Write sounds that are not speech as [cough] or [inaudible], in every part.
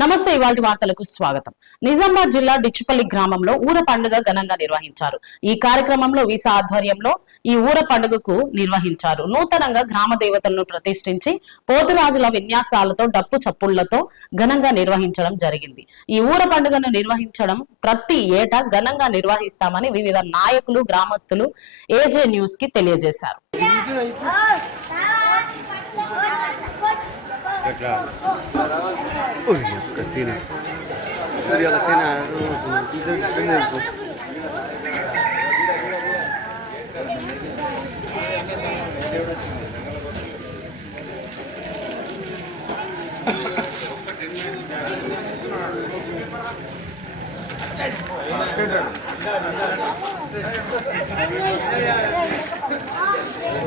నమస్తే ఇవాళ వార్తలకు స్వాగతం. నిజామాబాద్ జిల్లా డిచ్చుపల్లి గ్రామంలో ఊర పండుగ ఘనంగా నిర్వహించారు. ఈ కార్యక్రమంలో వీసా ఆధ్వర్యంలో ఈ ఊర పండుగకు నిర్వహించారు. నూతనంగా గ్రామ దేవతలను ప్రతిష్ఠించి పోతురాజుల విన్యాసాలతో డప్పు చప్పుళ్ళతో ఘనంగా నిర్వహించడం జరిగింది. ఈ ఊర పండుగను నిర్వహించడం ప్రతి ఏటా ఘనంగా నిర్వహిస్తామని వివిధ నాయకులు గ్రామస్తులు ఏజే న్యూస్కి తెలియజేశారు Uy, Cristina. María Cristina,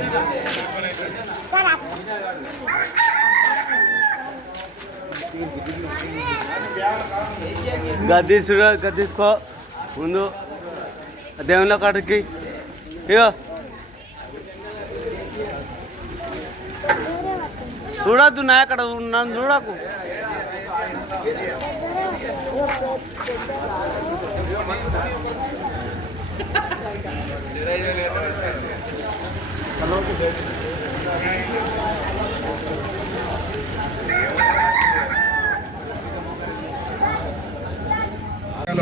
[laughs] no, గద్దీసుడు గద్దీసుకో ముందు దేవుళ్ళ కాడికి ఇగో చూడద్దు నా అక్కడ నన్ను చూడకు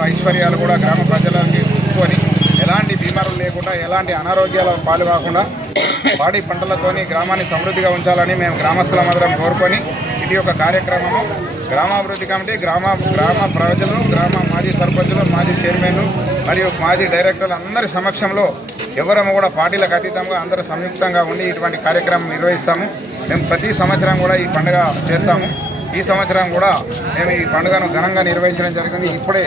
ఐశ్వర్యాలు కూడా గ్రామ ప్రజలకి చూసుకొని ఎలాంటి బీమారులు లేకుండా ఎలాంటి అనారోగ్యాల పాలు కాకుండా పాడి పంటలతోని గ్రామాన్ని సమృద్ధిగా ఉంచాలని మేము గ్రామస్తులందరం కోరుకొని ఇది ఒక కార్యక్రమము గ్రామాభివృద్ధి కమిటీ గ్రామ గ్రామ ప్రజలు గ్రామ మాజీ సర్పంచులు మాజీ చైర్మన్లు మరియు మాజీ డైరెక్టర్లు అందరి సమక్షంలో ఎవరము కూడా పార్టీలకు అతీతంగా అందరూ సంయుక్తంగా ఉండి ఇటువంటి కార్యక్రమం నిర్వహిస్తాము. మేము ప్రతి సంవత్సరం కూడా ఈ పండుగ చేస్తాము. ఈ సంవత్సరం కూడా మేము ఈ పండుగను ఘనంగా నిర్వహించడం జరిగింది. ఇప్పుడే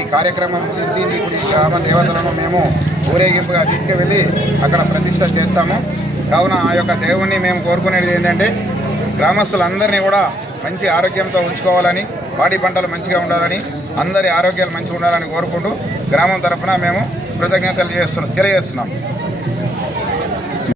ఈ కార్యక్రమం గురించి ఇప్పుడు ఈ గ్రామ దేవతలను మేము ఊరేగింపుగా తీసుకువెళ్ళి అక్కడ ప్రతిష్ట చేస్తాము. కావున ఆ యొక్క దేవుణ్ణి మేము కోరుకునేది ఏంటంటే గ్రామస్తులందరినీ కూడా మంచి ఆరోగ్యంతో ఉంచుకోవాలని పాడి పంటలు మంచిగా ఉండాలని అందరి ఆరోగ్యాలు మంచిగా ఉండాలని కోరుకుంటూ గ్రామం తరఫున మేము కృతజ్ఞతలు చేస్తున్నాం తెలియజేస్తున్నాం.